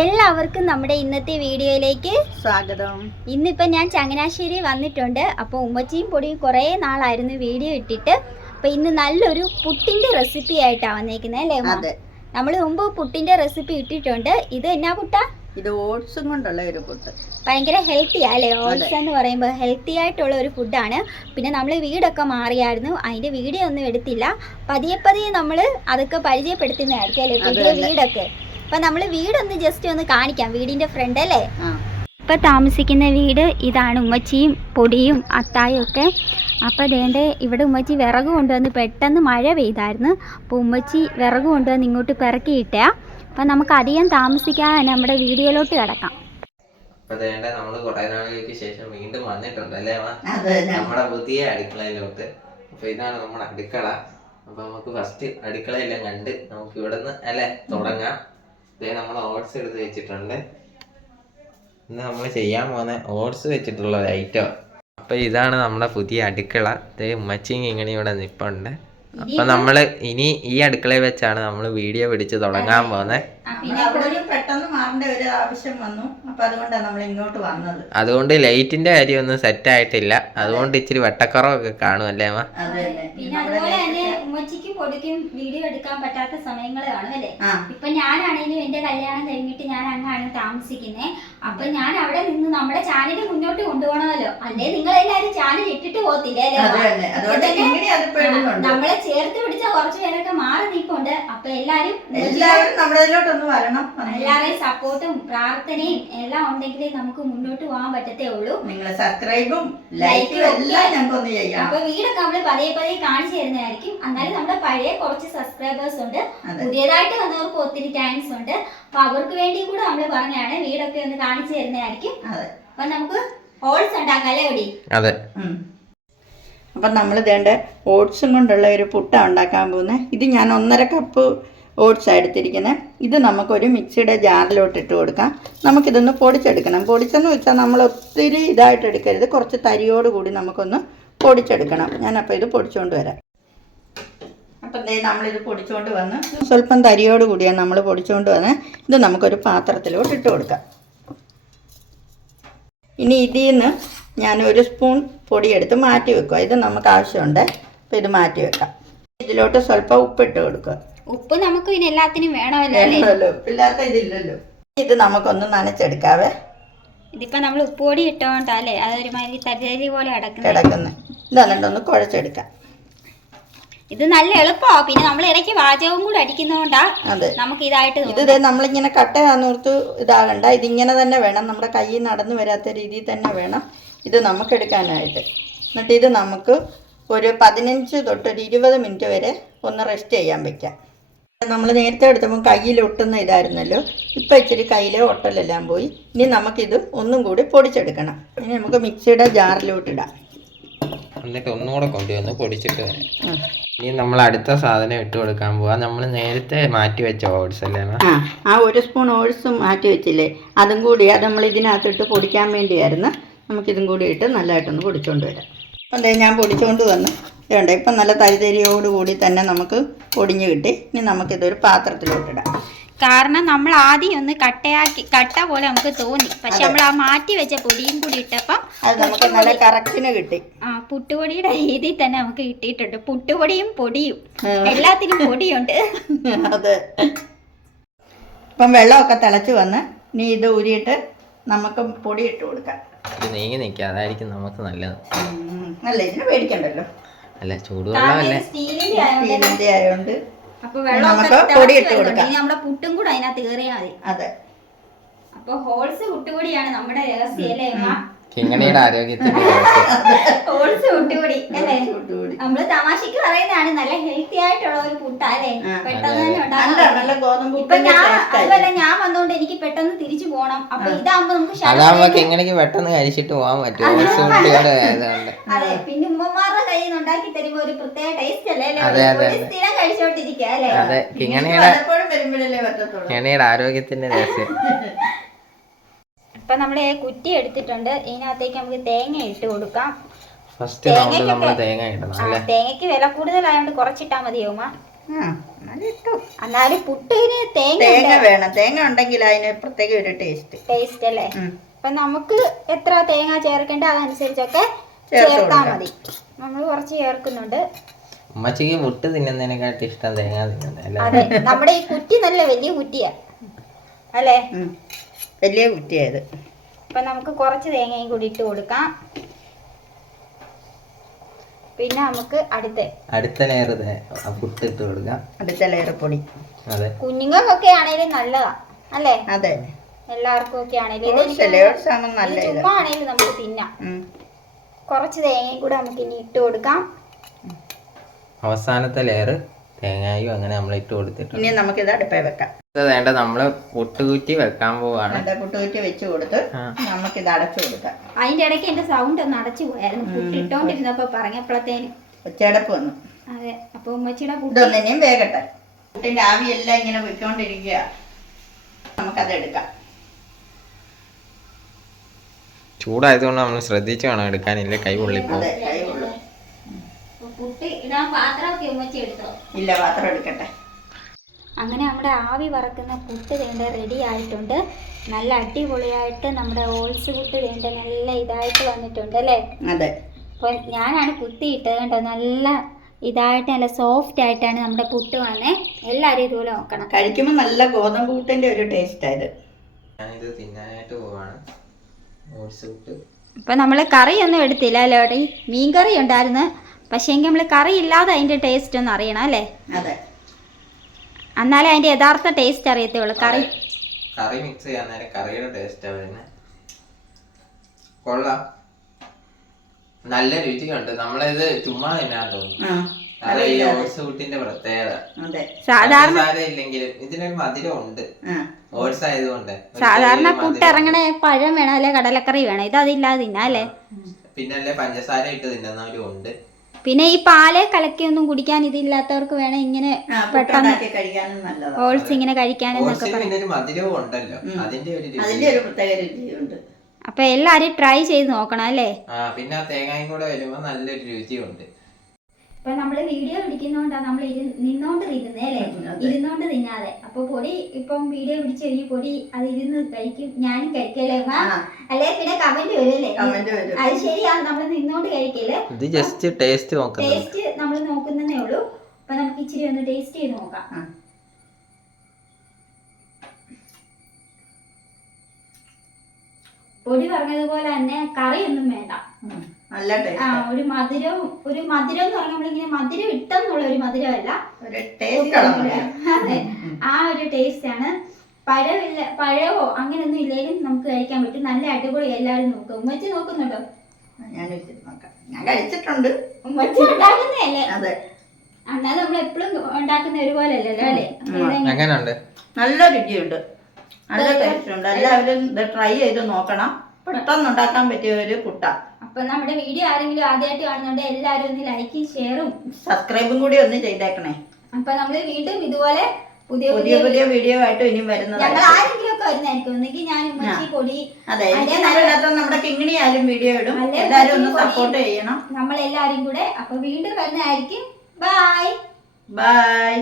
എല്ലാവർക്കും നമ്മുടെ ഇന്നത്തെ വീഡിയോയിലേക്ക് സ്വാഗതം. ഇന്നിപ്പോൾ ഞാൻ ചങ്ങനാശ്ശേരി വന്നിട്ടുണ്ട്. അപ്പോൾ ഉമ്മച്ചിയും പൊടിയും കുറേ നാളായിരുന്നു വീഡിയോ ഇട്ടിട്ട്. അപ്പോൾ ഇന്ന് നല്ലൊരു പുട്ടിന്റെ റെസിപ്പി ആയിട്ടാണ് വന്നേക്കുന്നത് അല്ലേ അതെ. നമ്മൾ മുമ്പ് പുട്ടിന്റെ റെസിപ്പി ഇട്ടിട്ടുണ്ട്. ഇത് എന്നാ പുട്ടാ? ഇത് ഓട്സും കൊണ്ടുള്ള ഒരു ഫുഡ് ഭയങ്കര ഹെൽത്തിയാ അല്ലേ? ഓട്സ് എന്ന് പറയുമ്പോൾ ഹെൽത്തി ആയിട്ടുള്ള ഒരു ഫുഡാണ് പിന്നെ നമ്മൾ വീടൊക്കെ മാറിയായിരുന്നു. അതിന്റെ വീഡിയോ ഒന്നും എടുത്തില്ല. പതിയെ പതിയെ നമ്മൾ അതൊക്കെ പരിചയപ്പെടുത്തുന്നതായിരിക്കും അല്ലേ? പുതിയ വീടൊക്കെ. അപ്പം നമ്മൾ വീടൊന്ന് ജസ്റ്റ് ഒന്ന് കാണിക്കാം. വീടിന്റെ ഫ്രണ്ട് അല്ലേ? ഇപ്പൊ താമസിക്കുന്ന വീട് ഇതാണ് ഉമ്മച്ചിയും പൊടിയും അത്തായും ഒക്കെ. അപ്പോൾ അതേണ്ട ഇവിടെ ഉമ്മച്ചി വിറക് കൊണ്ടുവന്ന് പെട്ടെന്ന് മഴ പെയ്തായിരുന്നു. അപ്പോൾ ഉമ്മച്ചി വിറക് കൊണ്ടുവന്ന് ഇങ്ങോട്ട് പിറക്കിയിട്ടാ അപ്പം നമുക്ക് അധികം താമസിക്കാതെ തന്നെ നമ്മുടെ വീഡിയോയിലോട്ട് കിടക്കാം. കുറെ നാളുകൾക്ക് ശേഷം വീണ്ടും വന്നിട്ടുണ്ട് അല്ലേ നമ്മുടെ പുതിയ അടുക്കളയിലോട്ട്. അപ്പൊ ഇതാണ് നമ്മുടെ അടുക്കള. അപ്പൊ നമുക്ക് ഫസ്റ്റ് അടുക്കളയെല്ലാം കണ്ട് നമുക്ക് ഇവിടെ നിന്ന് അല്ലേ തുടങ്ങാം. നമ്മൾ ഓട്സ് എടുത്ത് വെച്ചിട്ടുണ്ട്. ഇന്ന് നമ്മൾ ചെയ്യാൻ പോകുന്ന ഓട്സ് വെച്ചിട്ടുള്ള ഐറ്റം അപ്പൊ ഇതാണ് നമ്മുടെ പുതിയ അടുക്കള. ദേ ഉമ്മച്ചിങ് ഇങ്ങനെ ഇവിടെ നിപ്പുണ്ട്. അപ്പൊ നമ്മൾ ഇനി ഈ അടുക്കളയിൽ വെച്ചാണ് നമ്മൾ വീഡിയോ പിടിച്ച് തുടങ്ങാൻ പോകുന്നത് അവിടെ ഒരു ആവശ്യം വന്നു. അപ്പൊ അതുകൊണ്ടാണ് നമ്മൾ ഇങ്ങോട്ട് വന്നത്. അതുകൊണ്ട് ലൈറ്റിന്റെ കാര്യം ഒന്നും സെറ്റ് ആയിട്ടില്ല. അതുകൊണ്ട് ഇച്ചിരി വെട്ടക്കുറവൊക്കെ കാണും അല്ലേ അമ്മ? പിന്നെ അതുപോലെ തന്നെ ഉമ്മച്ചിക്കും പൊടിക്കും വീഡിയോ എടുക്കാൻ പറ്റാത്ത സമയങ്ങൾ കാണും അല്ലേ? ഇപ്പൊ ഞാനാണെങ്കിലും എന്റെ കല്യാണം കഴിഞ്ഞിട്ട് ഞാൻ അങ്ങാണ് താമസിക്കുന്നത് അപ്പൊ ഞാൻ അവിടെ നിന്ന് നമ്മുടെ ചാനൽ മുന്നോട്ട് കൊണ്ടുപോകണമല്ലോ. അല്ലേ? നിങ്ങൾ എല്ലാരും ചാനൽ ഇട്ടിട്ട് പോകത്തില്ലേ അല്ലേ അത് തന്നെ നമ്മളെ ചേർത്ത് പിടിച്ച കുറച്ച് പേരൊക്കെ മാറി നിൽപ്പുണ്ട്. അപ്പൊ എല്ലാരും എല്ലാവരും നമ്മളതിലോട്ടൊന്ന് വരണം. എല്ലാവരെയും സപ്പോർട്ടും പ്രാർത്ഥനയും എല്ലാം ഉണ്ടെങ്കിലേ നമുക്ക് മുന്നോട്ട് പോകാൻ പറ്റത്തേ ഉള്ളൂ നിങ്ങൾ സബ്സ്ക്രൈബും ലൈക്കും എല്ലാം ഞങ്ങൾക്കൊന്ന് ചെയ്യാം. അപ്പൊ വീടൊക്കെ നമ്മൾ പതിയെ പതിയെ കാണിച്ചു തരുന്നതായിരിക്കും. എന്നാലും നമ്മുടെ പഴയ കുറച്ച് സബ്സ്ക്രൈബേഴ്സ് ഉണ്ട്. പുതിയതായിട്ട് വന്നവർക്ക് ഒത്തിരി താങ്ക്സ് ഉണ്ട്. അപ്പൊ അവർക്ക് വേണ്ടി കൂടെ നമ്മൾ പറഞ്ഞാണ് വീടൊക്കെ ഒന്ന് കാണിച്ചു തരുന്നതായിരിക്കും. അപ്പൊ നമുക്ക് ഹോൾസ് ഉണ്ടാക്കാം അല്ലേ അതെ. ഉം. അപ്പം നമ്മൾ ഇതേണ്ട ഓട്സും കൊണ്ടുള്ള ഒരു പുട്ടാണ് ഉണ്ടാക്കാൻ പോകുന്നത് ഇത് ഞാൻ ഒന്നര കപ്പ് ഓട്സാണ് എടുത്തിരിക്കുന്നത് ഇത് നമുക്കൊരു മിക്സിയുടെ ജാറിലോട്ട് ഇട്ട് കൊടുക്കാം. നമുക്കിതൊന്ന് പൊടിച്ചെടുക്കണം. പൊടിച്ചെന്ന് വെച്ചാൽ നമ്മൾ ഒത്തിരി ഇതായിട്ട് എടുക്കരുത്. കുറച്ച് തരിയോട് കൂടി നമുക്കൊന്ന് പൊടിച്ചെടുക്കണം. ഞാനപ്പോൾ ഇത് പൊടിച്ചുകൊണ്ട് വരാം. അപ്പം ദേ നമ്മളിത് പൊടിച്ചുകൊണ്ട് വന്ന് സ്വല്പം തരിയോട് കൂടിയാണ് നമ്മൾ പൊടിച്ചുകൊണ്ട് വന്ന്. ഇത് നമുക്കൊരു പാത്രത്തിലോട്ട് ഇട്ട് കൊടുക്കാം. ഇനി ഇതിൽ നിന്ന് ഞാൻ ഒരു സ്പൂൺ പൊടിയെടുത്ത് മാറ്റി വെക്കുക. ഇത് നമുക്ക് ആവശ്യമുണ്ട്. അപ്പോൾ ഇത് മാറ്റി വെക്കാം. ഇതിലോട്ട് സ്വല്പം ഉപ്പിട്ട് കൊടുക്കുക. ഉപ്പ് നമുക്ക് പിന്നെ എല്ലാത്തിനും വേണമല്ലോ ഇല്ലാത്ത ഉപ്പില്ലാത്ത ഇതില്ലല്ലോ. ഇത് നമുക്കൊന്ന് നനച്ചെടുക്കാവേ. ഇതിപ്പോ നമ്മൾ ഉപ്പ് പൊടി ഇട്ടോണ്ടല്ലേ അതൊരുമാതിരി തരി പോലെ കിടക്കുന്നത് കിടക്കുന്നത് ഇതാണെന്ന് ഒന്ന് കുഴച്ചെടുക്കാം. ഇത് നല്ല എളുപ്പമാ പിന്നെ നമ്മൾ ഇടയ്ക്ക് വാചകവും കൂടെ അടിക്കുന്നതുകൊണ്ടാ നമുക്ക് ഇതായിട്ട് ഇത് നമ്മളിങ്ങനെ കട്ടയാന്നോർത്ത് ഇതാകണ്ട. ഇതിങ്ങനെ തന്നെ വേണം. നമ്മുടെ കൈ നടന്നു വരാത്ത രീതിയിൽ തന്നെ വേണം. ഇത് നമുക്ക് എടുക്കാനായിട്ട് എന്നിട്ട് ഇത് നമുക്ക് ഒരു പതിനഞ്ച് തൊട്ട് ഒരു ഇരുപത് മിനിറ്റ് വരെ ഒന്ന് റെസ്റ്റ് ചെയ്യാൻ വയ്ക്കാം നമ്മൾ നേരത്തെ എടുത്തപ്പോൾ കയ്യിൽ ഒട്ടുന്ന ഇതായിരുന്നല്ലോ. ഇപ്പം ഇച്ചിരി കയ്യിലെ ഒട്ടലെല്ലാം പോയി. ഇനി നമുക്കിത് ഒന്നും കൂടി പൊടിച്ചെടുക്കണം. ഇനി നമുക്ക് മിക്സിയുടെ ജാറിലോട്ടിടാം എന്നിട്ട് ഒന്നുകൂടെ കൊണ്ടുവന്ന് പൊടിച്ചിട്ട് വരാം. ഇനി നമ്മൾ അടുത്ത സാധനം ഇട്ട് കൊടുക്കാൻ പോവാ. നമ്മൾ നേരത്തെ മാറ്റി വെച്ച ഓട്സ് അല്ലേ ആ ആ ഒരു സ്പൂൺ ഓട്സും മാറ്റി വെച്ചില്ലേ? അതും കൂടി അത് നമ്മൾ ഇതിനകത്തിട്ട് പൊടിക്കാൻ വേണ്ടിയായിരുന്നു. നമുക്കിതും കൂടി ഇട്ട് നല്ലതായിട്ടൊന്ന് പൊടിച്ചുകൊണ്ട് വരാം. അതെ ഞാൻ പൊടിച്ചുകൊണ്ട് വന്ന്. ഇതുണ്ട് ഇപ്പം നല്ല തരിതരിയോടുകൂടി തന്നെ നമുക്ക് പൊടിഞ്ഞ് കിട്ടി. ഇനി നമുക്കിതൊരു പാത്രത്തിലോട്ടിടാം കാരണം നമ്മൾ ആദ്യം ഒന്ന് കട്ടയാക്കി കട്ട പോലെ നമുക്ക് തോന്നി. പക്ഷെ നമ്മൾ ആ മാറ്റി വെച്ച പൊടിയും കൂടി ഇട്ടപ്പം അത് നമുക്ക് നല്ല കറക്റ്റിന് കിട്ടി. ആ പുട്ടുപൊടിയുടെ രീതിയിൽ തന്നെ നമുക്ക് കിട്ടിയിട്ടുണ്ട്. പുട്ടുപൊടിയും പൊടിയും. എല്ലാത്തിനും പൊടിയുണ്ട്. അതെ. ഇപ്പം വെള്ളമൊക്കെ തിളച്ച് വന്ന് ഇനി ഇത് ഊരിയിട്ട് നമുക്ക് പൊടി ഇട്ട് കൊടുക്കാം. ഇത് നീങ്ങി നിൽക്കുക അതായിരിക്കും നമുക്ക് നല്ലത്. അല്ല ഇതിന് പേടിക്കണ്ടല്ലോ. അല്ല ചൂടുവെള്ളമല്ലേ സ്റ്റീലിന്റെ ആയതുകൊണ്ട് സ്റ്റീലിന്റെ ആയതുകൊണ്ട് അപ്പൊ ഇട്ട് കൊടുക്കാം. ഇനി നമ്മുടെ പുട്ടും കൂടെ അതിനകത്ത് കയറിയാൽ മതി. അതെ. അപ്പൊ ഹോൾസ് കുട്ടുകൂടിയാണ് നമ്മുടെ രഹസ്യം അല്ലേ അമ്മ കിങ്ങണിയുടെ ആരോഗ്യത്തിന്റെ. ഹോൾസ് അല്ലേ? നമ്മൾ തമാശക്ക് പറയുന്നതാണ് നല്ല ഹെൽത്തി ആയിട്ടുള്ള ഒരു പുട്ട അല്ലേ? പെട്ടെന്ന് തന്നെ നല്ല നല്ല ഗോതമ്പ് ഇപ്പൊ ഞാൻ അതുപോലെ ഞാൻ വന്നോണ്ട് എനിക്ക് പെട്ടെന്ന് തിരിച്ചു പോണം. അപ്പൊ ഇതാകുമ്പോ നമുക്ക് അതാകുമ്പോ കിങ്ങണിക്ക് പെട്ടെന്ന് കഴിച്ചിട്ട് പോകാൻ പറ്റും. ഓട്സ് കുട്ടിയുടെ ആയതുകൊണ്ട്. അതെ പിന്നെ ഉമ്മമാരുടെ കയ്യിൽ നിന്ന് ഉണ്ടാക്കി തരുമ്പോ ഒരു പ്രത്യേക ടേസ്റ്റ് അല്ലേ? സ്ഥിരം കഴിച്ചോണ്ടിരിക്കുക അല്ലേ? കിങ്ങണിയുടെ ആരോഗ്യത്തിന്റെ രഹസ്യം. ഇപ്പൊ നമ്മൾ കുറ്റി എടുത്തിട്ടുണ്ട്. ഇതിനകത്തേക്ക് നമുക്ക് തേങ്ങ ഇട്ട് കൊടുക്കാം. ഫസ്റ്റ് റൗണ്ട് നമ്മൾ തേങ്ങ ഇടണം അല്ലേ? തേങ്ങയ്ക്ക് വില കൂടുതലായതുകൊണ്ട് കുറച്ചിട്ടാ മതിയോ ഉമ്മ. ആ എന്നാലും പുട്ടിന് തേങ്ങ തേങ്ങ വേണം. തേങ്ങ ഉണ്ടെങ്കിൽ അതിന് പ്രത്യേക ഒരു ടേസ്റ്റ്. ടേസ്റ്റ് അല്ലേ. അപ്പൊ നമുക്ക് എത്ര തേങ്ങ ചേർക്കേണ്ട അതനുസരിച്ചൊക്കെ ചേർത്താ മതി. നമ്മൾ കുറച്ച് ചേർക്കുന്നുണ്ട്. ഉമ്മച്ചിക്ക് പുട്ട് തിന്നുന്നതിനെക്കാട്ടി ഇഷ്ടം തേങ്ങ തിന്നുന്നത് അതെ. നമ്മുടെ ഈ കുറ്റി നല്ല വലിയ കുറ്റിയാ. അല്ലേ. വലിയ കുറ്റിയായത്. അപ്പൊ നമുക്ക് കുറച്ച് തേങ്ങയും കൂടി ഇട്ട് കൊടുക്കാം. പിന്നെ നമുക്ക് അടുത്ത അടുത്ത ലെയർ പുട്ട് ഇട്ട് കൊടുക്കാം. അടുത്ത ലെയർ പൊടി. അതെ. കുഞ്ഞുങ്ങൾക്കൊക്കെ ആണെങ്കിലും നല്ലതാ അല്ലേ? അതെ. എല്ലാവർക്കും ഒക്കെ ആണെങ്കിലും ആണെങ്കിലും ചുമ്മാ നമുക്ക് തിന്നാം. കുറച്ച് തേങ്ങയും കൂടെ നമുക്ക് ഇനി ഇട്ട് കൊടുക്കാം. അവസാനത്തെ ലെയർ തേങ്ങായും അങ്ങനെ നമ്മൾ ഇട്ട് കൊടുത്തിട്ട് ഇനി നമുക്ക് നമുക്കിത് അടുപ്പേ വെക്കാം. ഇത് വേണ്ട നമ്മൾ പുട്ടുകുറ്റി വെക്കാൻ പോവാണ്. അതിന്റെ പുട്ടുകുറ്റി വെച്ച് കൊടുത്ത് നമുക്ക് നമുക്കിത് അടച്ചു കൊടുക്കാം. അതിന്റെ ഇടയ്ക്ക് എന്റെ സൗണ്ട് ഒന്ന് അടച്ചു പോയായിരുന്നു. പുട്ട് ഇട്ടോണ്ടിരുന്നപ്പോ പറഞ്ഞപ്പോഴത്തേന്. ഒച്ചയടപ്പ് വന്നു. അതെ അപ്പൊ ഉമ്മച്ചിയുടെ പുട്ട് ഇതൊന്നും ഇനിയും വേഗട്ടെ. പുട്ടിന്റെ ആവിയെല്ലാം ഇങ്ങനെ പോയിക്കൊണ്ടിരിക്കുക നമുക്കത് എടുക്കാം. ചൂടായതുകൊണ്ട് നമ്മൾ ശ്രദ്ധിച്ചു വേണം എടുക്കാനില്ല? കൈ പൊള്ളിപ്പോ. അതെ കൈ കൊള്ളും പുട്ട് ഇടാൻ പാത്രമൊക്കെ ഉമ്മച്ചി എടുത്തോ ഇല്ല പാത്രം എടുക്കട്ടെ. അങ്ങനെ നമ്മുടെ ആവി വറക്കുന്ന പുട്ട് വേണ്ട റെഡി ആയിട്ടുണ്ട്. നല്ല അടിപൊളിയായിട്ട് നമ്മുടെ ഓൾസ് പുട്ട് വേണ്ട നല്ല ഇതായിട്ട് വന്നിട്ടുണ്ട് അല്ലേ? അതെ. അപ്പോൾ ഞാനാണ് കുത്തിയിട്ടത് കണ്ടോ? നല്ല ഇതായിട്ട് നല്ല സോഫ്റ്റ് ആയിട്ടാണ് നമ്മുടെ പുട്ട് വന്നേ. എല്ലാവരും ഇതുപോലെ നോക്കണം. കഴിക്കുമ്പോൾ നല്ല ഗോതമ്പ് പുട്ടിന്റെ ഒരു ടേസ്റ്റ് ആയത് ഞാനിത് തിന്നാനായിട്ട് പോവാണ്. ഓട്സ് പുട്ട്. ഇപ്പം നമ്മൾ കറിയൊന്നും എടുത്തില്ല അല്ലോടി മീൻ കറി ഉണ്ടായിരുന്നു. പക്ഷേ എങ്കിൽ നമ്മൾ കറി ഇല്ലാതെ അതിന്റെ ടേസ്റ്റ് ഒന്ന് അറിയണം അല്ലേ? അതെ. എന്നാലേ അതിന്റെ യഥാർത്ഥ ടേസ്റ്റ് അറിയത്തുള്ളൂ. കറി കറി മിക്സ് ചെയ്യാൻ നേരം കറിയുടെ ടേസ്റ്റ് വരുന്നത് കൊള്ളാം. നല്ല രുചിയുണ്ട്. നമ്മളിത് ചുമ്മാ തിന്നാൻ തോന്നും. ആ. അത് ഈ ഓട്സ് പുട്ടിന്റെ പ്രത്യേകത. സാധാരണ ഇല്ലെങ്കിലും ഇതിനൊരു മധുരം ഉണ്ട്. ഓട്സ് ആയതുകൊണ്ട്. സാധാരണ ഇറങ്ങണ പഴം വേണം അല്ലെ? കടലക്കറി വേണം. ഇത് അതില്ലാതെ തിന്നാം അല്ലേ? പിന്നെ അല്ലേ പഞ്ചസാര ഇട്ട് തിന്നുന്നവരും ഉണ്ട്. പിന്നെ ഈ പാൽ കലക്കിയൊന്നും കുടിക്കാൻ ഇതില്ലാത്തവർക്ക് വേണം ഇങ്ങനെ പെട്ടെന്ന് കഴിക്കാനും ഓൾസ് ഇങ്ങനെ രുചിയുണ്ട്. അപ്പൊ എല്ലാരും ട്രൈ ചെയ്ത് നോക്കണം അല്ലേ? ആ പിന്നെ ആ തേങ്ങയും കൂടെ വരുമ്പോ നല്ലൊരു രുചിയുണ്ട്. ഇപ്പൊ നമ്മൾ വീഡിയോ പിടിക്കുന്നോണ്ടാ നമ്മൾ നിന്നോണ്ട് തിന്നുന്നേ അല്ലേ. ഇരുന്നോണ്ട് തിന്നാതെ അപ്പൊ പൊടി ഇപ്പം വീഡിയോ പിടിച്ചു കഴിഞ്ഞ് പൊടി അത് ഇരുന്ന് കഴിക്കും. ഞാനും കഴിക്കല്ലേ അല്ലെ? പിന്നെ കമന്റ് വരും കമന്റ് വരും. അത് ശരിയാ. നമ്മൾ നിന്നോണ്ട് കഴിക്കൽ ഇത് ജസ്റ്റ് ടേസ്റ്റ് ടേസ്റ്റ് നമ്മൾ നോക്കുന്നതേ ഉള്ളൂ. അപ്പൊ നമുക്ക് ഇച്ചിരി ഒന്ന് ടേസ്റ്റ് ചെയ്ത് നോക്കാം. പൊടി പറഞ്ഞതുപോലെ തന്നെ കറിയൊന്നും വേണ്ട. നല്ല ആ ഒരു മധുരം ഒരു മധുരം എന്ന് പറഞ്ഞാൽ നമ്മളിങ്ങനെ മധുരം ഇട്ടെന്നുള്ള ഒരു മധുരമല്ല. ഒരു ടേസ്റ്റ് ആണ് അതെ. ആ ഒരു ടേസ്റ്റ് ആണ്. പഴമില്ല പഴമോ അങ്ങനെയൊന്നും ഇല്ലെങ്കിലും നമുക്ക് കഴിക്കാൻ പറ്റും. നല്ല അടിപൊളി എല്ലാവരും നോക്കും. ഉമ്മച്ചി നോക്കുന്നുണ്ടോ? ഞാൻ ഞാൻ കഴിച്ചിട്ടുണ്ട്. ഉമ്മച്ചി ഉണ്ടാക്കുന്നതല്ലേ? അതെ. എന്നാൽ നമ്മൾ എപ്പോഴും ഉണ്ടാക്കുന്ന ഒരുപോലെ അല്ലല്ലോ അല്ലേ? നല്ല രുചിയുണ്ട്. നല്ല ടേസ്റ്റ് ഉണ്ട്. എല്ലാവരും ഇത് ട്രൈ ചെയ്ത് നോക്കണം. പെട്ടെന്ന് ഉണ്ടാക്കാൻ പറ്റിയ ഒരു പുട്ട അപ്പൊ നമ്മുടെ വീഡിയോ ആരെങ്കിലും ആദ്യമായിട്ട് കാണുന്നുണ്ട് എല്ലാവരും ഒന്ന് ലൈക്കും ഷെയറും സബ്സ്ക്രൈബും കൂടി ഒന്ന് ചെയ്തേക്കണേ. അപ്പൊ നമ്മൾ വീണ്ടും ഇതുപോലെ പുതിയ പുതിയ പുതിയ വീഡിയോ ആയിട്ട് ഇനിയും വരുന്നത് ഞങ്ങൾ ആരെങ്കിലും ഒക്കെ വരുന്നതായിരിക്കും ഒന്നെങ്കിൽ ഞാൻ ഉമ്മച്ചി പൊടി അതെ നമ്മുടെ കിങ്ങിണി ആരും വീഡിയോ ഇടും. എല്ലാരും എല്ലാവരും ഒന്ന് സപ്പോർട്ട് ചെയ്യണം. നമ്മളെല്ലാരും കൂടെ. അപ്പൊ വീണ്ടും വരുന്നതായിരിക്കും. Bye bye